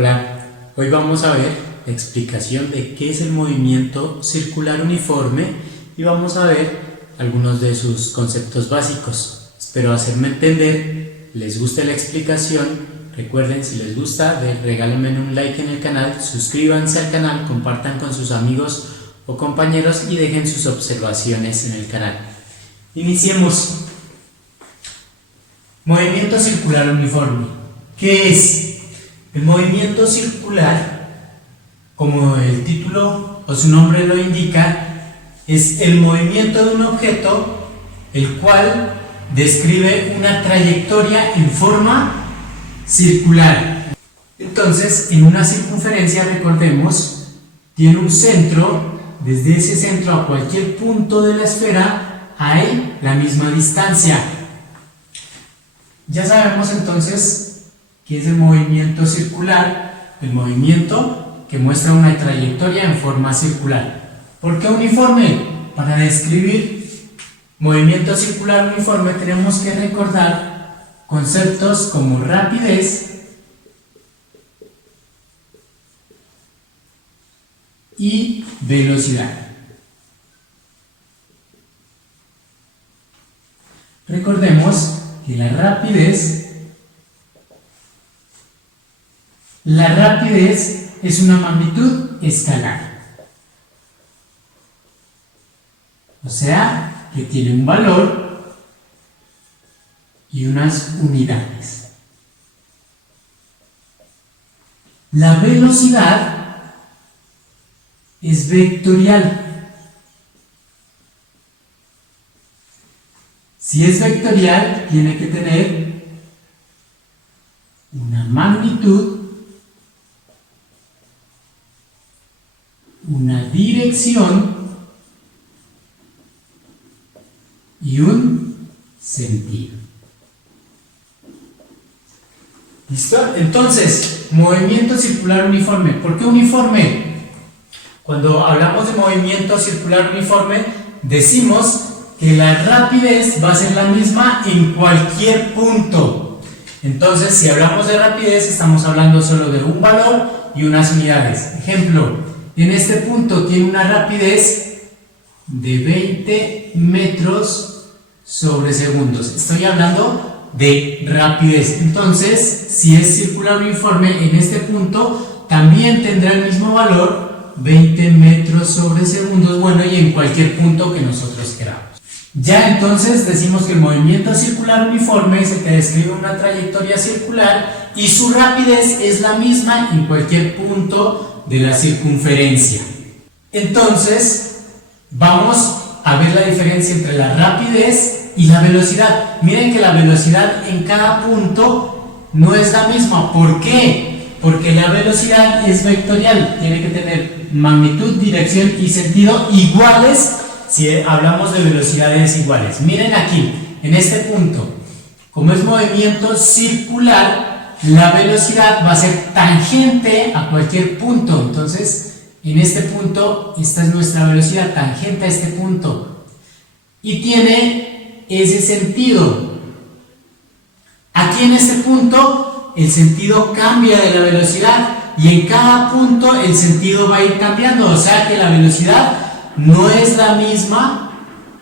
Hola, hoy vamos a ver la explicación de qué es el movimiento circular uniforme y vamos a ver algunos de sus conceptos básicos. Espero hacerme entender, les guste la explicación. Recuerden, si les gusta, regálenme un like en el canal, suscríbanse al canal, compartan con sus amigos o compañeros y dejen sus observaciones en el canal. Iniciemos. Movimiento circular uniforme. ¿Qué es? El movimiento circular, como el título o su nombre lo indica, es el movimiento de un objeto el cual describe una trayectoria en forma circular. Entonces, en una circunferencia, recordemos, tiene un centro. Desde ese centro a cualquier punto de la esfera hay la misma distancia. Ya sabemos entonces qué es el movimiento circular, el movimiento que muestra una trayectoria en forma circular. ¿Por qué uniforme? Para describir movimiento circular uniforme tenemos que recordar conceptos como rapidez y velocidad. Recordemos que la rapidez es una magnitud escalar, o sea, que tiene un valor y unas unidades. La velocidad es vectorial. Si es vectorial, tiene que tener una magnitud, una dirección y un sentido. ¿Listo? Entonces, movimiento circular uniforme. ¿Por qué uniforme? Cuando hablamos de movimiento circular uniforme, decimos que la rapidez va a ser la misma en cualquier punto. Entonces, si hablamos de rapidez, estamos hablando solo de un valor y unas unidades. Ejemplo, en este punto tiene una rapidez de 20 metros sobre segundos. Estoy hablando de rapidez. Entonces, si es circular uniforme, en este punto también tendrá el mismo valor, 20 metros sobre segundos, bueno, y en cualquier punto que nosotros queramos. Ya entonces decimos que el movimiento circular uniforme es el que describe una trayectoria circular y su rapidez es la misma en cualquier punto de la circunferencia. Entonces, vamos a ver la diferencia entre la rapidez y la velocidad. Miren que la velocidad en cada punto no es la misma. ¿Por qué? Porque la velocidad es vectorial, tiene que tener magnitud, dirección y sentido iguales si hablamos de velocidades iguales. Miren aquí, en este punto, como es movimiento circular, la velocidad va a ser tangente a cualquier punto. Entonces, en este punto, esta es nuestra velocidad, tangente a este punto. Y tiene ese sentido. Aquí en este punto, el sentido cambia de la velocidad y en cada punto el sentido va a ir cambiando. O sea que la velocidad no es la misma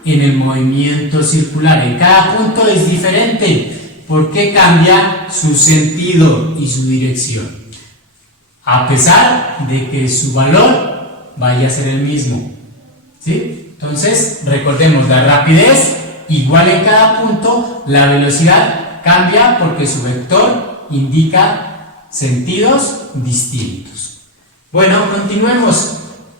en el movimiento circular. En cada punto es diferente porque cambia su sentido y su dirección, a pesar de que su valor vaya a ser el mismo. ¿Sí? Entonces, recordemos, la rapidez igual en cada punto, la velocidad cambia porque su vector indica sentidos distintos. Bueno, continuemos.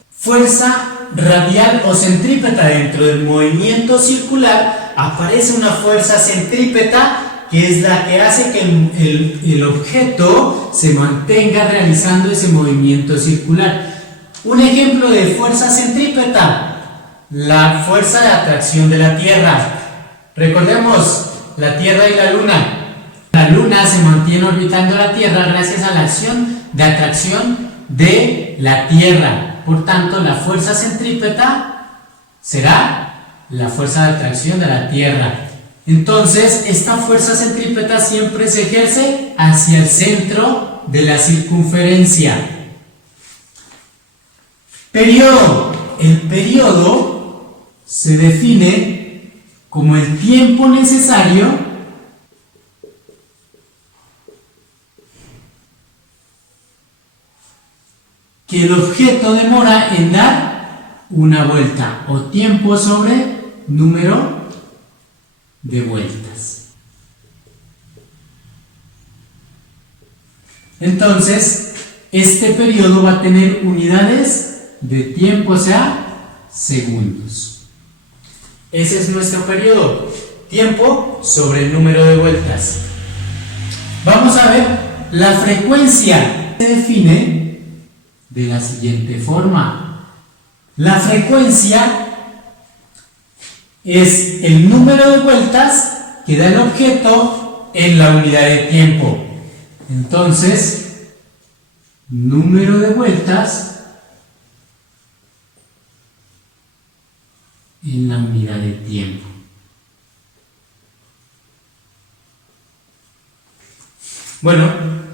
Fuerza radial o centrípeta. Dentro del movimiento circular aparece una fuerza centrípeta que es la que hace que el objeto se mantenga realizando ese movimiento circular. Un ejemplo de fuerza centrípeta, la fuerza de atracción de la Tierra. Recordemos la Tierra y la Luna. La Luna se mantiene orbitando la Tierra gracias a la acción de atracción de la Tierra. Por tanto, la fuerza centrípeta será la fuerza de atracción de la Tierra. Entonces, esta fuerza centrípeta siempre se ejerce hacia el centro de la circunferencia. Periodo. El periodo se define como el tiempo necesario que el objeto demora en dar una vuelta, o tiempo sobre número de vueltas. Entonces, este periodo va a tener unidades de tiempo, o sea, segundos. Ese es nuestro periodo, tiempo sobre el número de vueltas. Vamos a ver, la frecuencia se define de la siguiente forma. La frecuencia es el número de vueltas que da el objeto en la unidad de tiempo. Entonces, número de vueltas en la unidad de tiempo. Bueno,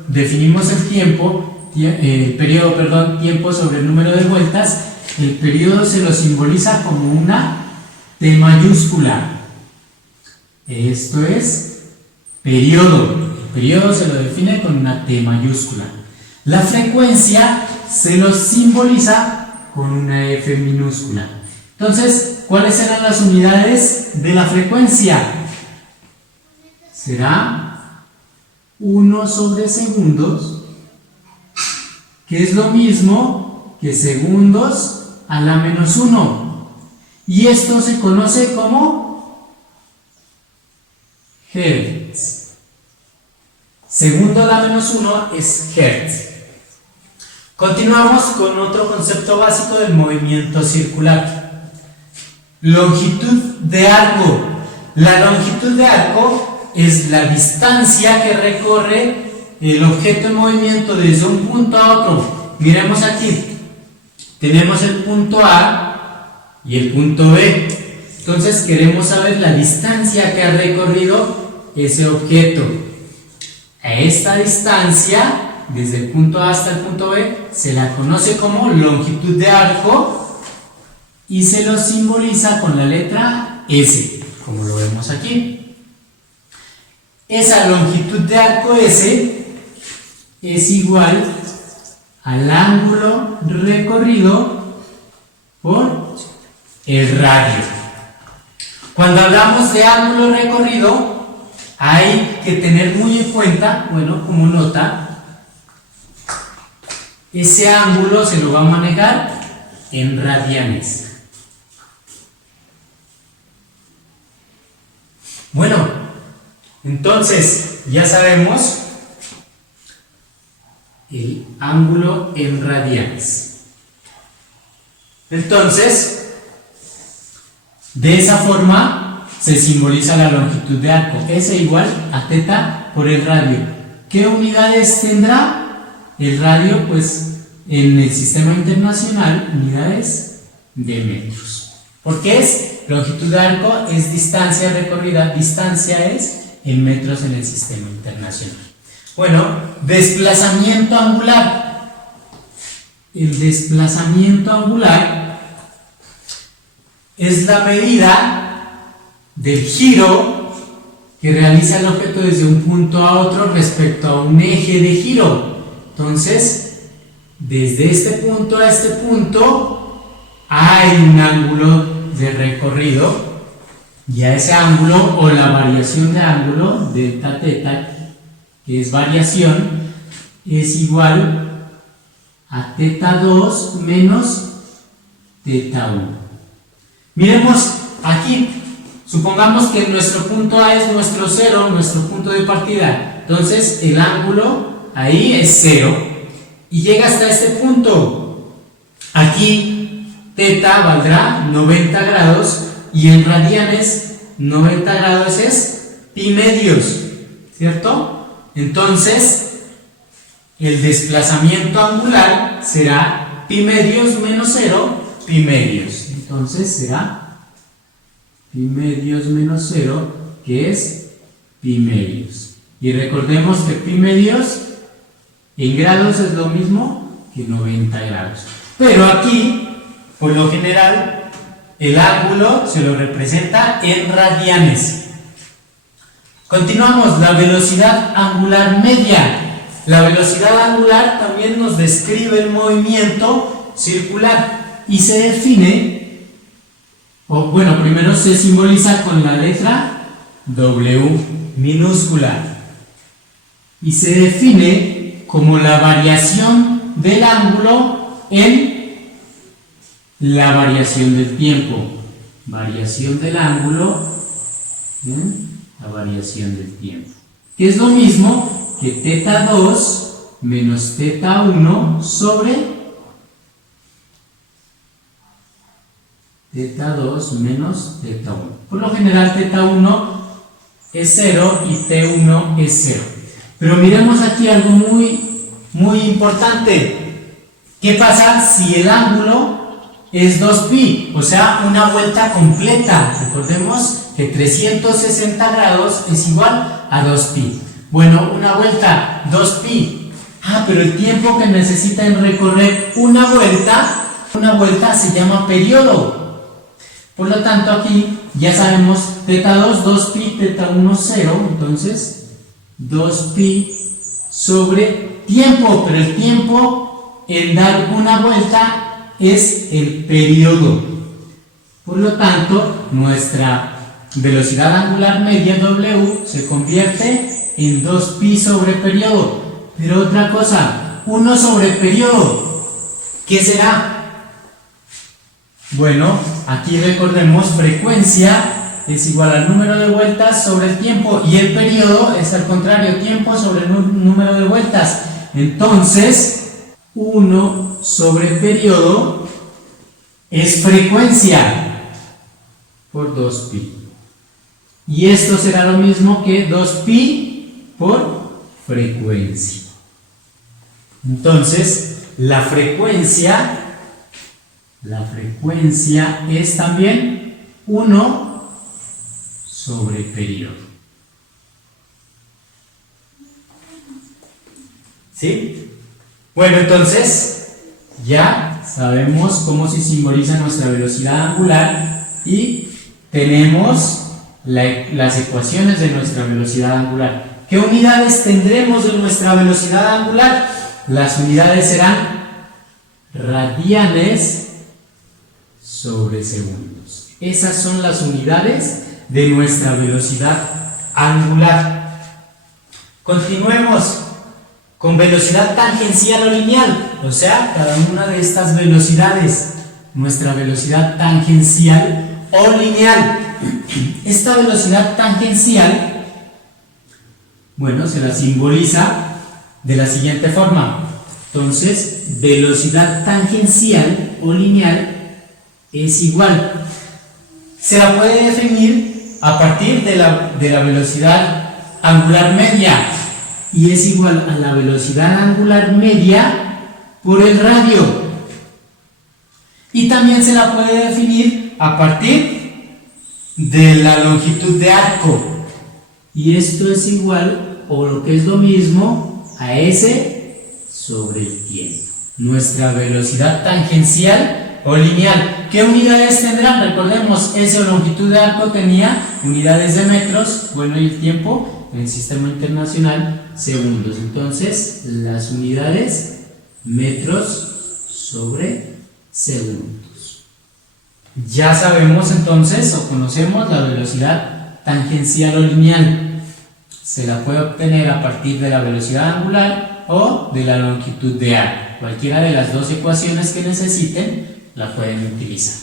definimos el tiempo, tiempo sobre el número de vueltas. El periodo se lo simboliza como una T mayúscula. Esto es periodo. El periodo se lo define con una T mayúscula. La frecuencia se lo simboliza con una F minúscula. Entonces, ¿cuáles serán las unidades de la frecuencia? Será 1 sobre segundos, que es lo mismo que segundos a la menos 1. Y esto se conoce como hertz. Segundo a la menos 1 es hertz. Continuamos con otro concepto básico del movimiento circular. Longitud de arco. La longitud de arco es la distancia que recorre el objeto en movimiento desde un punto a otro. Miremos aquí. Tenemos el punto A y el punto B. Entonces queremos saber la distancia que ha recorrido ese objeto. A esta distancia, desde el punto A hasta el punto B, se la conoce como longitud de arco y se lo simboliza con la letra S, como lo vemos aquí. Esa longitud de arco S es igual al ángulo recorrido por el radio. Cuando hablamos de ángulo recorrido, hay que tener muy en cuenta, bueno, como nota, ese ángulo se lo va a manejar en radianes. Bueno, entonces ya sabemos el ángulo en radianes. Entonces, de esa forma se simboliza la longitud de arco, S igual a θ por el radio. ¿Qué unidades tendrá el radio? Pues en el sistema internacional, unidades de metros. Porque es longitud de arco, es distancia recorrida, distancia es en metros en el sistema internacional. Bueno, desplazamiento angular. El desplazamiento angular es la medida del giro que realiza el objeto desde un punto a otro respecto a un eje de giro. Entonces, desde este punto a este punto hay un ángulo de recorrido y a ese ángulo o la variación de ángulo delta θ, que es variación, es igual a θ2 menos θ1. Miremos aquí, supongamos que nuestro punto A es nuestro 0, nuestro punto de partida. Entonces el ángulo ahí es 0 y llega hasta este punto. Aquí θ valdrá 90 grados y en radianes 90 grados es pi medios, ¿cierto? Entonces el desplazamiento angular será pi medios menos 0, pi medios. Entonces será pi medios menos 0, que es pi medios. Y recordemos que pi medios En grados es lo mismo que 90 grados. Pero aquí, por lo general, el ángulo se lo representa en radianes. Continuamos, la velocidad angular media. La velocidad angular también nos describe el movimiento circular y se define, primero se simboliza con la letra W minúscula y se define como la variación del ángulo en la variación del tiempo. Variación del ángulo en la variación del tiempo. Que es lo mismo que teta 2 menos teta 1 sobre teta 2 menos teta 1. Por lo general teta 1 es 0 y T1 es 0. Pero miremos aquí algo muy importante. ¿Qué pasa si el ángulo es 2pi? O sea, una vuelta completa. Recordemos que 360 grados es igual a 2pi. Bueno, una vuelta, 2pi. Pero el tiempo que necesita en recorrer una vuelta se llama periodo. Por lo tanto, aquí ya sabemos teta 2, 2pi, teta 1, 0. Entonces, 2pi sobre tiempo. Pero el tiempo en dar una vuelta es el periodo. Por lo tanto, nuestra velocidad angular media W se convierte en 2pi sobre periodo. Pero otra cosa, 1 sobre periodo, ¿qué será? Bueno, aquí recordemos, frecuencia es igual al número de vueltas sobre el tiempo y el periodo es al contrario, tiempo sobre el número de vueltas. Entonces, 1 sobre periodo es frecuencia por 2pi. Y esto será lo mismo que 2pi por frecuencia. Entonces, la frecuencia es también 1 sobre periodo. ¿Sí? Bueno, entonces ya sabemos cómo se simboliza nuestra velocidad angular y tenemos las ecuaciones de nuestra velocidad angular. ¿Qué unidades tendremos de nuestra velocidad angular? Las unidades serán radianes sobre segundos. Esas son las unidades de nuestra velocidad angular. Continuemos con velocidad tangencial o lineal, o sea, cada una de estas velocidades, nuestra velocidad tangencial o lineal. Esta velocidad tangencial, se la simboliza de la siguiente forma. Entonces, velocidad tangencial o lineal es igual. Se la puede definir a partir de la velocidad angular media y es igual a la velocidad angular media por el radio. Y también se la puede definir a partir de la longitud de arco. Y esto es igual, o lo que es lo mismo, a S sobre el tiempo. Nuestra velocidad tangencial o lineal. ¿Qué unidades tendrán? Recordemos, S o longitud de arco tenía unidades de metros, y el tiempo en el sistema internacional, segundos. Entonces, las unidades metros sobre segundos. Ya sabemos entonces, o conocemos la velocidad tangencial o lineal. Se la puede obtener a partir de la velocidad angular o de la longitud de arco. Cualquiera de las dos ecuaciones que necesiten la pueden utilizar.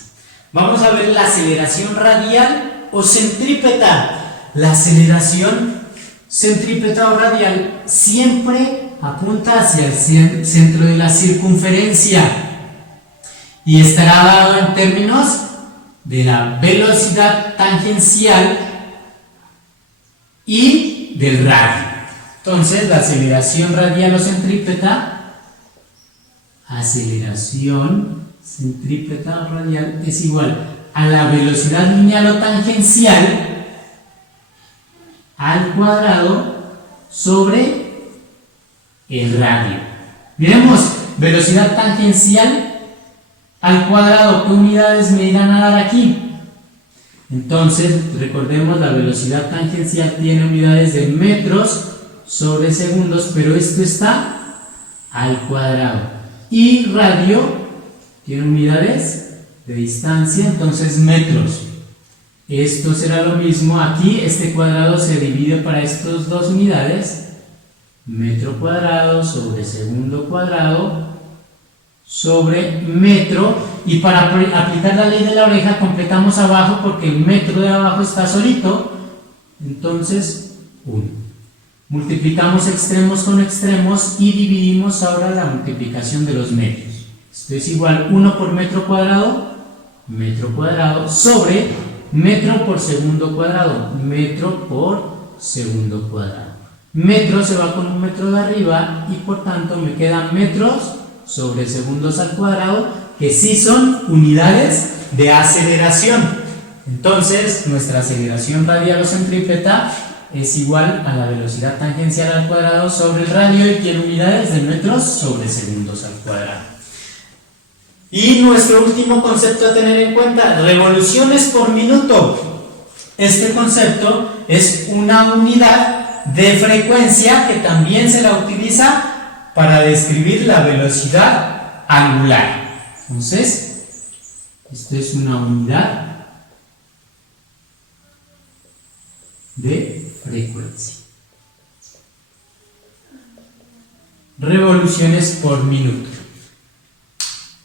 Vamos a ver la aceleración radial o centrípeta. La aceleración centrípeta o radial siempre apunta hacia el centro de la circunferencia y estará dado en términos de la velocidad tangencial y del radio. Entonces, la aceleración radial o centrípeta, aceleración centrípeta o radial es igual a la velocidad lineal o tangencial al cuadrado sobre el radio. Miremos, velocidad tangencial al cuadrado, ¿qué unidades me irán a dar aquí? Entonces, recordemos, la velocidad tangencial tiene unidades de metros sobre segundos, pero esto está al cuadrado. Y radio tiene unidades de distancia, entonces metros. Esto será lo mismo, aquí este cuadrado se divide para estas dos unidades, metro cuadrado sobre segundo cuadrado sobre metro, y para aplicar la ley de la oreja completamos abajo porque el metro de abajo está solito, entonces 1. Multiplicamos extremos con extremos y dividimos ahora la multiplicación de los medios. Esto es igual 1 por metro cuadrado sobre metro por segundo cuadrado, metro por segundo cuadrado. Metro se va con un metro de arriba y por tanto me quedan metros sobre segundos al cuadrado, que sí son unidades de aceleración. Entonces nuestra aceleración radial o centrípeta es igual a la velocidad tangencial al cuadrado sobre el radio y tiene unidades de metros sobre segundos al cuadrado. Y nuestro último concepto a tener en cuenta, revoluciones por minuto. Este concepto es una unidad de frecuencia que también se la utiliza para describir la velocidad angular. Entonces, esto es una unidad de frecuencia. Revoluciones por minuto.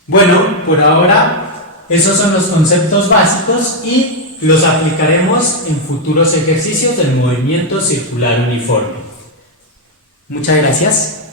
Bueno, por ahora esos son los conceptos básicos y los aplicaremos en futuros ejercicios del movimiento circular uniforme. Muchas gracias.